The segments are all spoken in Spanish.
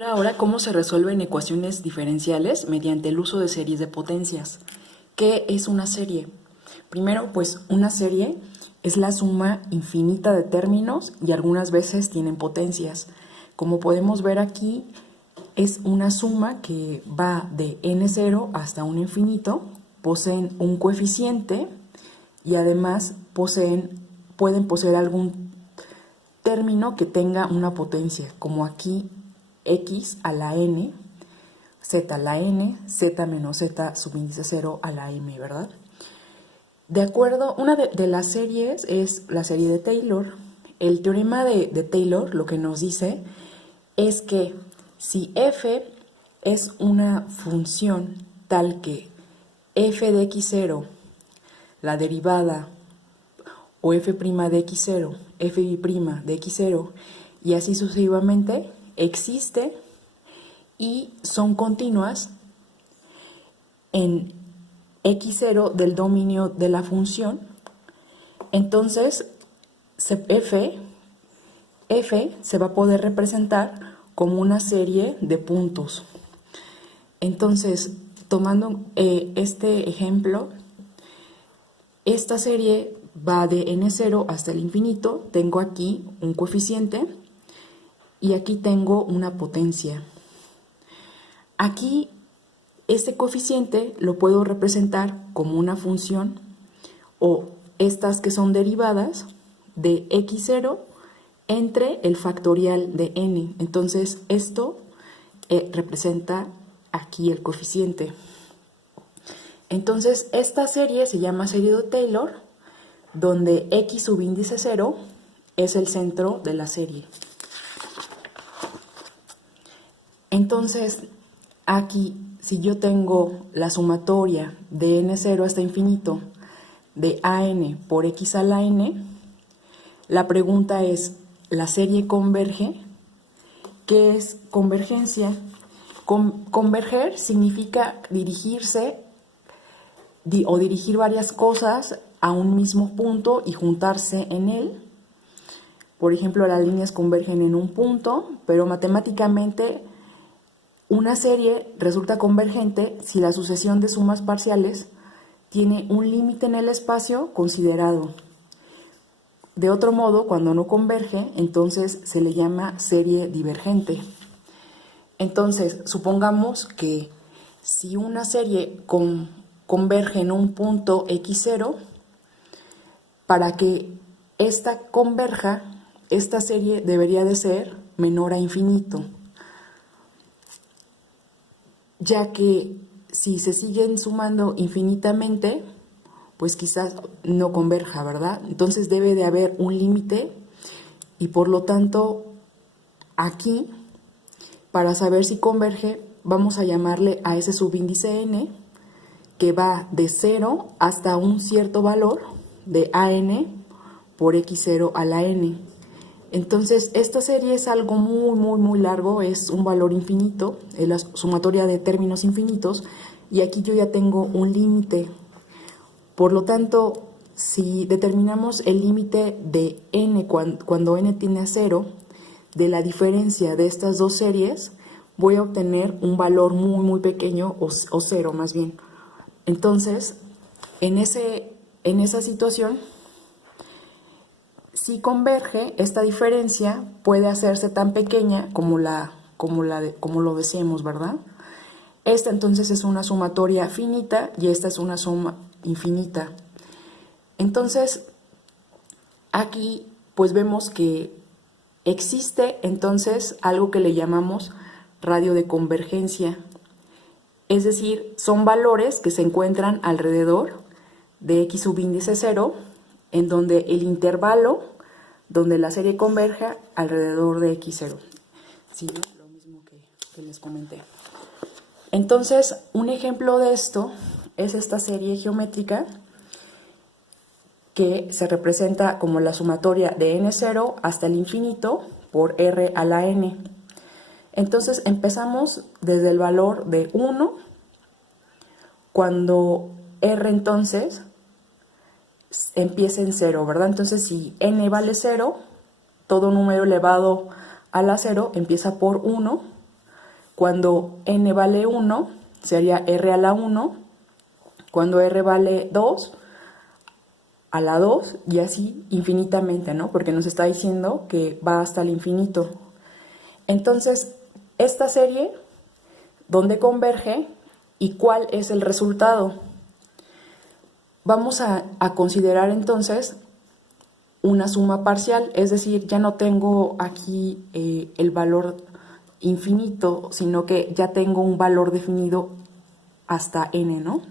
Ahora, ¿cómo se resuelven ecuaciones diferenciales mediante el uso de series de potencias? ¿Qué es una serie? Primero, pues una serie es la suma infinita de términos y algunas veces tienen potencias. Como podemos ver aquí, es una suma que va de n0 hasta un infinito, poseen un coeficiente y además pueden poseer algún término que tenga una potencia, como aquí x a la n, z a la n, z menos z subíndice 0 a la m, ¿verdad? De acuerdo, una de las series es la serie de Taylor. El teorema de Taylor lo que nos dice es que si f es una función tal que f de x0, la derivada, o f' de x0, f' de x0, y así sucesivamente, existe y son continuas en x0 del dominio de la función, entonces f se va a poder representar como una serie de puntos. Entonces, tomando este ejemplo, esta serie va de n0 hasta el infinito. Tengo aquí un coeficiente y aquí tengo una potencia. Aquí este coeficiente lo puedo representar como una función o estas que son derivadas de x0 entre el factorial de n. Entonces esto representa aquí el coeficiente. Entonces esta serie se llama serie de Taylor, donde x subíndice 0 es el centro de la serie. Entonces aquí, si yo tengo la sumatoria de n0 hasta infinito de an por x a la n, la pregunta es, ¿la serie converge? ¿Qué es convergencia? Converger significa dirigirse o dirigir varias cosas a un mismo punto y juntarse en él. Por ejemplo, las líneas convergen en un punto, pero matemáticamente una serie resulta convergente si la sucesión de sumas parciales tiene un límite en el espacio considerado. De otro modo, cuando no converge, entonces se le llama serie divergente. Entonces, supongamos que si una serie converge en un punto x0, para que esta converja, esta serie debería de ser menor a infinito, ya que si se siguen sumando infinitamente, pues quizás no converja, ¿verdad? Entonces debe de haber un límite y por lo tanto aquí, para saber si converge, vamos a llamarle a ese subíndice n, que va de 0 hasta un cierto valor de an por x0 a la n. Entonces, esta serie es algo muy largo, es un valor infinito, es la sumatoria de términos infinitos, y aquí yo ya tengo un límite. Por lo tanto, si determinamos el límite de n cuando n tiende a 0, de la diferencia de estas dos series, voy a obtener un valor muy pequeño, o 0 más bien. Entonces, en esa situación, si converge, esta diferencia puede hacerse tan pequeña como lo deseemos, ¿verdad? Esta entonces es una sumatoria finita y esta es una suma infinita. Entonces, aquí pues vemos que existe entonces algo que le llamamos radio de convergencia. Es decir, son valores que se encuentran alrededor de x subíndice 0, en donde el intervalo donde la serie converja alrededor de x0. Sí, lo mismo que les comenté. Entonces, un ejemplo de esto es esta serie geométrica que se representa como la sumatoria de n0 hasta el infinito por r a la n. Entonces empezamos desde el valor de 1, cuando r entonces empieza en 0, ¿verdad? Entonces si n vale 0, todo número elevado a la 0 empieza por 1, Cuando n vale 1, sería r a la 1. Cuando r vale 2, a la 2, y así infinitamente, ¿no? Porque nos está diciendo que va hasta el infinito. Entonces, esta serie, ¿dónde converge y cuál es el resultado? Vamos a considerar entonces una suma parcial, es decir, ya no tengo aquí el valor infinito, sino que ya tengo un valor definido hasta n, ¿no?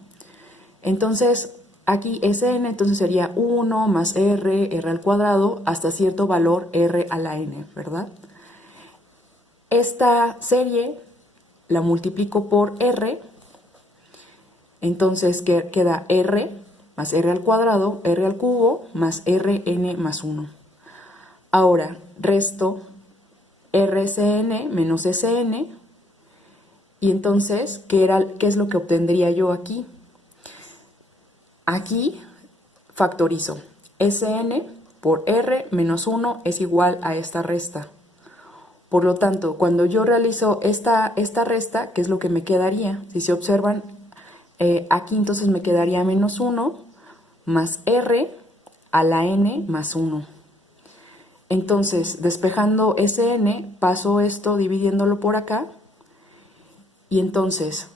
Entonces, aquí Sn entonces sería 1 más r al cuadrado, hasta cierto valor r a la n, ¿verdad? Esta serie la multiplico por r, entonces queda r más r al cuadrado, r al cubo, más rn más 1. Ahora, resto RCN menos SN, y entonces, ¿qué es lo que obtendría yo aquí? Aquí factorizo. Sn por r menos 1 es igual a esta resta. Por lo tanto, cuando yo realizo esta resta, ¿qué es lo que me quedaría? Si se observan, aquí entonces me quedaría menos 1 más r a la n más 1. Entonces, despejando Sn, paso esto dividiéndolo por acá, y entonces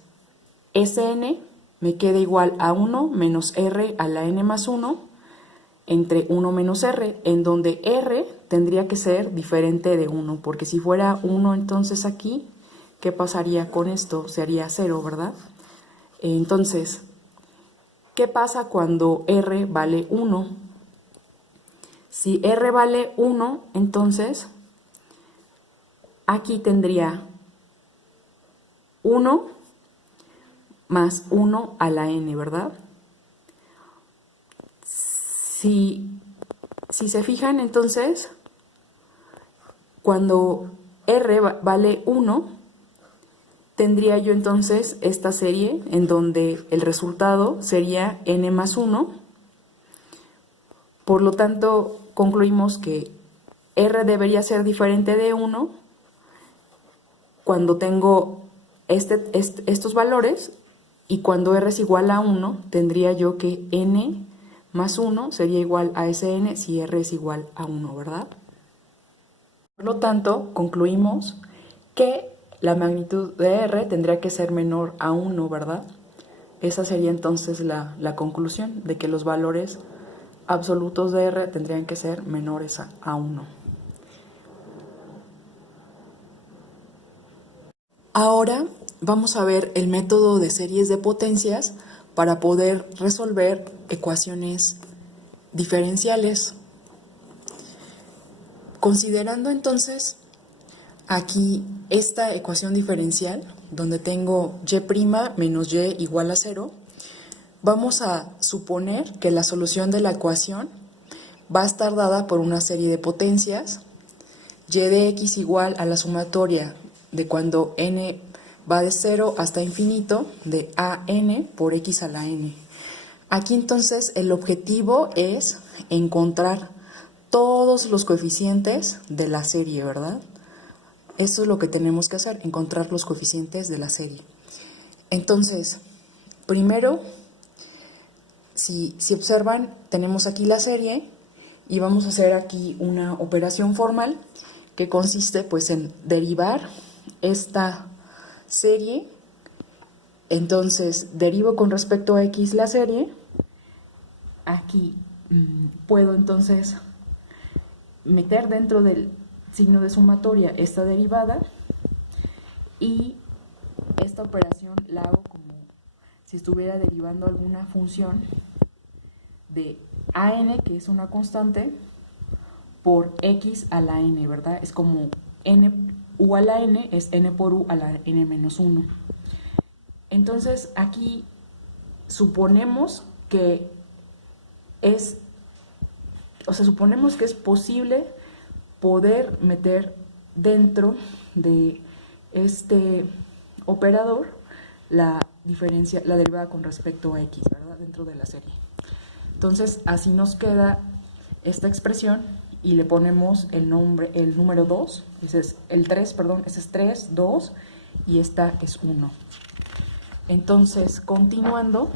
Sn me queda igual a 1 menos r a la n más 1 entre 1 menos r, en donde r tendría que ser diferente de 1, porque si fuera 1 entonces aquí, ¿qué pasaría con esto? Sería 0, ¿verdad? Entonces, ¿qué pasa cuando r vale 1? Si r vale 1, entonces aquí tendría 1 más 1 a la n, ¿verdad? Si se fijan, entonces, cuando r vale 1, tendría yo entonces esta serie en donde el resultado sería n más 1. Por lo tanto, concluimos que r debería ser diferente de 1 cuando tengo estos valores, y cuando r es igual a 1, tendría yo que n más 1 sería igual a Sn si r es igual a 1, ¿verdad? Por lo tanto, concluimos que la magnitud de r tendría que ser menor a 1, ¿verdad? Esa sería entonces la conclusión, de que los valores absolutos de r tendrían que ser menores a 1. Ahora vamos a ver el método de series de potencias para poder resolver ecuaciones diferenciales. Considerando entonces aquí esta ecuación diferencial, donde tengo y' menos y igual a 0, vamos a suponer que la solución de la ecuación va a estar dada por una serie de potencias, y de x igual a la sumatoria de cuando n va de 0 hasta infinito, de a n por x a la n. Aquí entonces el objetivo es encontrar todos los coeficientes de la serie, ¿verdad? Eso es lo que tenemos que hacer, encontrar los coeficientes de la serie. Entonces, primero, si observan, tenemos aquí la serie y vamos a hacer aquí una operación formal que consiste pues en derivar esta serie. Entonces, derivo con respecto a x la serie. Aquí puedo entonces meter dentro del signo de sumatoria esta derivada, y esta operación la hago como si estuviera derivando alguna función de an, que es una constante, por x a la n, ¿verdad? Es como n u a la n es n por u a la n menos 1. Entonces aquí suponemos que suponemos que es posible poder meter dentro de este operador la derivada con respecto a x, ¿verdad? Dentro de la serie. Entonces así nos queda esta expresión, y le ponemos el número 2, ese es el 3, perdón, ese es 3, 2, y esta es 1. Entonces, continuando,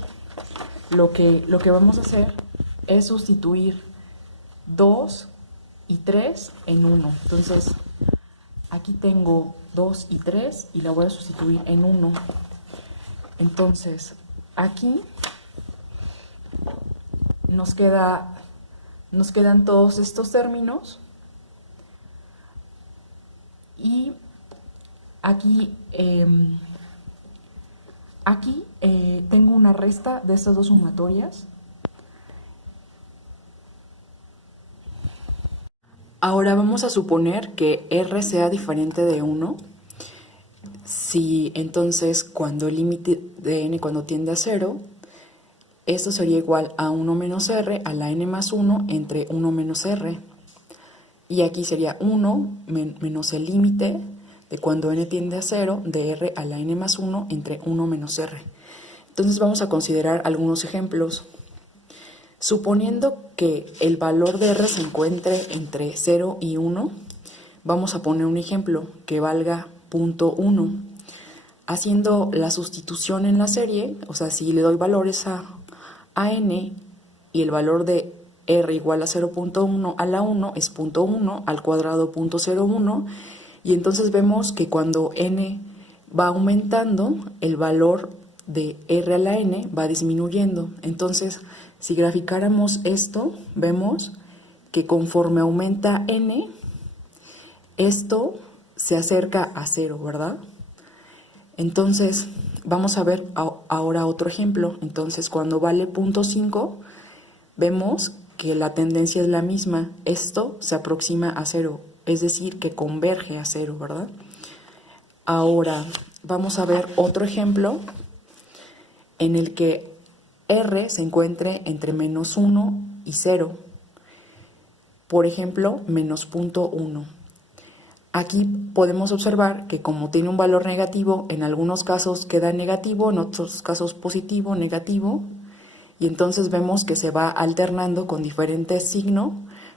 lo que vamos a hacer es sustituir 2 y 3 en 1. Entonces, aquí tengo 2 y 3 y la voy a sustituir en 1. Entonces, aquí nos quedan todos estos términos y aquí, tengo una resta de estas dos sumatorias. Ahora vamos a suponer que R sea diferente de 1. Si entonces cuando el límite de n cuando tiende a 0, esto sería igual a 1 menos r a la n más 1 entre 1 menos r. Y aquí sería 1 menos el límite de cuando n tiende a 0 de r a la n más 1 entre 1 menos r. Entonces vamos a considerar algunos ejemplos. Suponiendo que el valor de r se encuentre entre 0 y 1, vamos a poner un ejemplo que valga 0.1. Haciendo la sustitución en la serie, o sea, si le doy valores a n y el valor de r igual a 0.1 a la 1 es 0.1 al cuadrado 0.01, y entonces vemos que cuando n va aumentando, el valor de r a la n va disminuyendo. Entonces, si graficáramos esto, vemos que conforme aumenta n, esto se acerca a 0, ¿verdad? Entonces, vamos a ver ahora otro ejemplo. Entonces, cuando vale 0.5, vemos que la tendencia es la misma. Esto se aproxima a 0, es decir, que converge a 0, ¿verdad? Ahora, vamos a ver otro ejemplo en el que r se encuentre entre menos 1 y 0. Por ejemplo, menos 0.1. Aquí podemos observar que como tiene un valor negativo, en algunos casos queda negativo, en otros casos positivo, negativo, y entonces vemos que se va alternando con diferentes signos,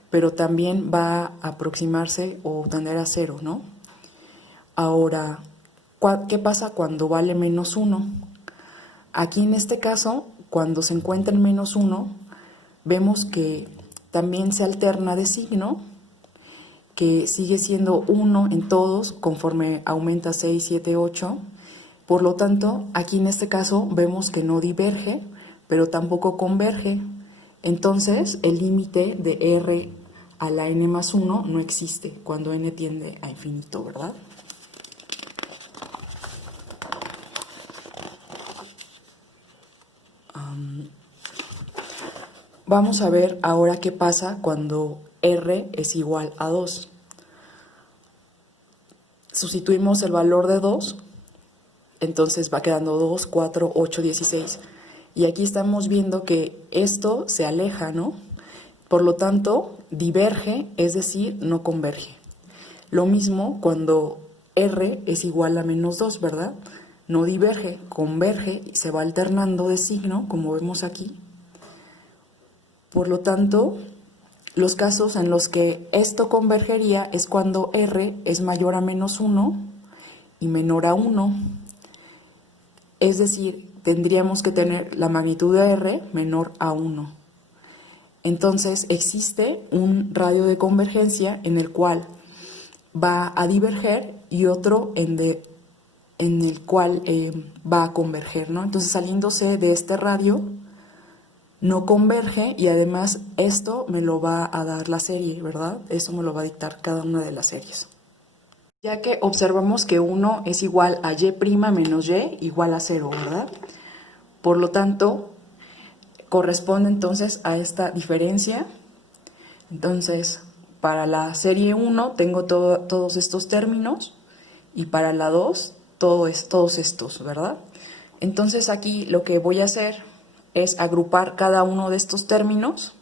pero también va a aproximarse o tender a 0, ¿no? Ahora, ¿qué pasa cuando vale menos 1? Aquí en este caso, cuando se encuentra en menos 1, vemos que también se alterna de signo, que sigue siendo 1 en todos conforme aumenta 6, 7, 8. Por lo tanto, aquí en este caso vemos que no diverge, pero tampoco converge. Entonces, el límite de r a la n más 1 no existe cuando n tiende a infinito, ¿verdad? Vamos a ver ahora qué pasa cuando r es igual a 2. Sustituimos el valor de 2, entonces va quedando 2, 4, 8, 16. Y aquí estamos viendo que esto se aleja, ¿no? Por lo tanto, diverge, es decir, no converge. Lo mismo cuando r es igual a menos 2, ¿verdad? No diverge, converge y se va alternando de signo, como vemos aquí. Por lo tanto, los casos en los que esto convergería es cuando r es mayor a menos 1 y menor a 1. Es decir, tendríamos que tener la magnitud de r menor a 1. Entonces, existe un radio de convergencia en el cual va a diverger y otro en el cual va a converger, ¿no? Entonces, saliéndose de este radio, no converge y además esto me lo va a dar la serie, ¿verdad? Eso me lo va a dictar cada una de las series. Ya que observamos que 1 es igual a y' menos y igual a 0, ¿verdad? Por lo tanto, corresponde entonces a esta diferencia. Entonces, para la serie 1 tengo todos estos términos y para la 2 todos estos, ¿verdad? Entonces aquí lo que voy a hacer es agrupar cada uno de estos términos.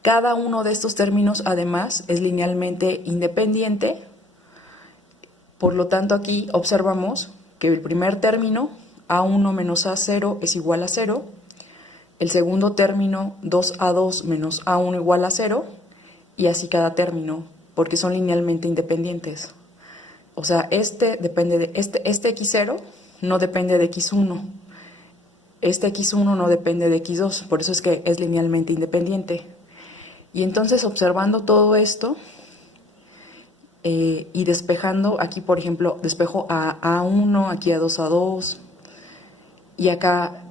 Cada uno de estos términos además es linealmente independiente. Por lo tanto, aquí observamos que el primer término, a1 menos a0 es igual a 0. El segundo término, 2a2 menos a1 igual a 0. Y así cada término, porque son linealmente independientes. O sea, depende de este x0 no depende de x1. Este x1 no depende de x2, por eso es que es linealmente independiente. Y entonces observando todo esto y despejando, aquí por ejemplo, despejo a A1, aquí a 2 a 2, y acá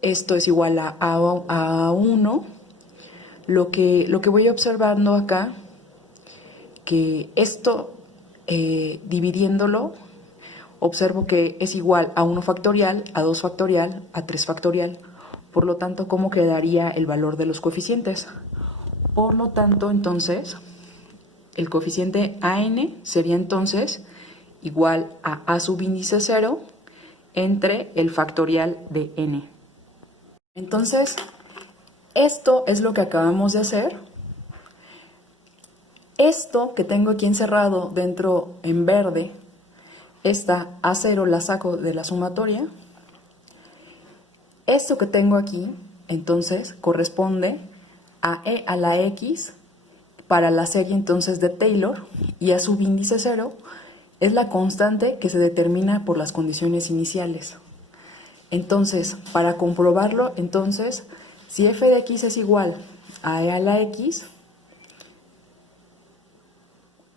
esto es igual a A1, lo que voy observando acá, que esto dividiéndolo, observo que es igual a 1 factorial, a 2 factorial, a 3 factorial. Por lo tanto, ¿cómo quedaría el valor de los coeficientes? Por lo tanto, entonces, el coeficiente AN sería entonces igual a subíndice 0 entre el factorial de n. Entonces, esto es lo que acabamos de hacer. Esto que tengo aquí encerrado dentro en verde, esta A0 la saco de la sumatoria. Esto que tengo aquí, entonces, corresponde a e a la x para la serie entonces de Taylor, y a subíndice 0 es la constante que se determina por las condiciones iniciales. Entonces, para comprobarlo, entonces, si f de x es igual a e a la x,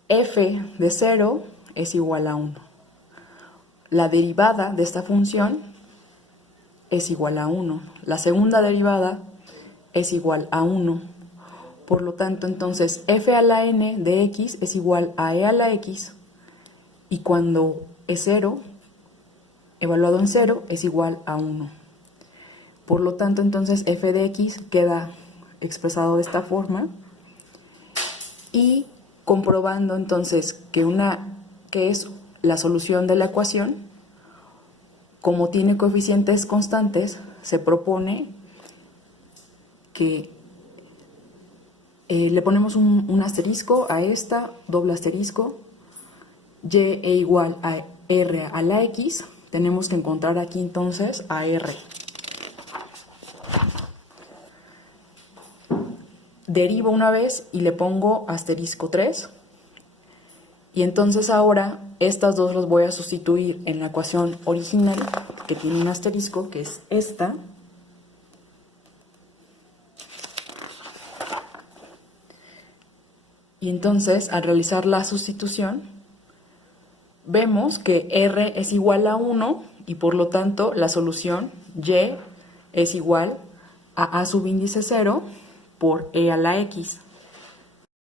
f de 0 es igual a 1. La derivada de esta función es igual a 1. La segunda derivada es igual a 1. Por lo tanto, entonces, f a la n de x es igual a e a la x, y cuando es 0, evaluado en 0, es igual a 1. Por lo tanto, entonces, f de x queda expresado de esta forma, y comprobando entonces que es la solución de la ecuación, como tiene coeficientes constantes, se propone que le ponemos un asterisco a esta, doble asterisco, y e igual a r a la x. Tenemos que encontrar aquí entonces a r. Derivo una vez y le pongo asterisco 3. Y entonces ahora estas dos las voy a sustituir en la ecuación original, que tiene un asterisco, que es esta. Y entonces, al realizar la sustitución, vemos que r es igual a 1 y por lo tanto la solución y es igual a subíndice 0 por e a la x.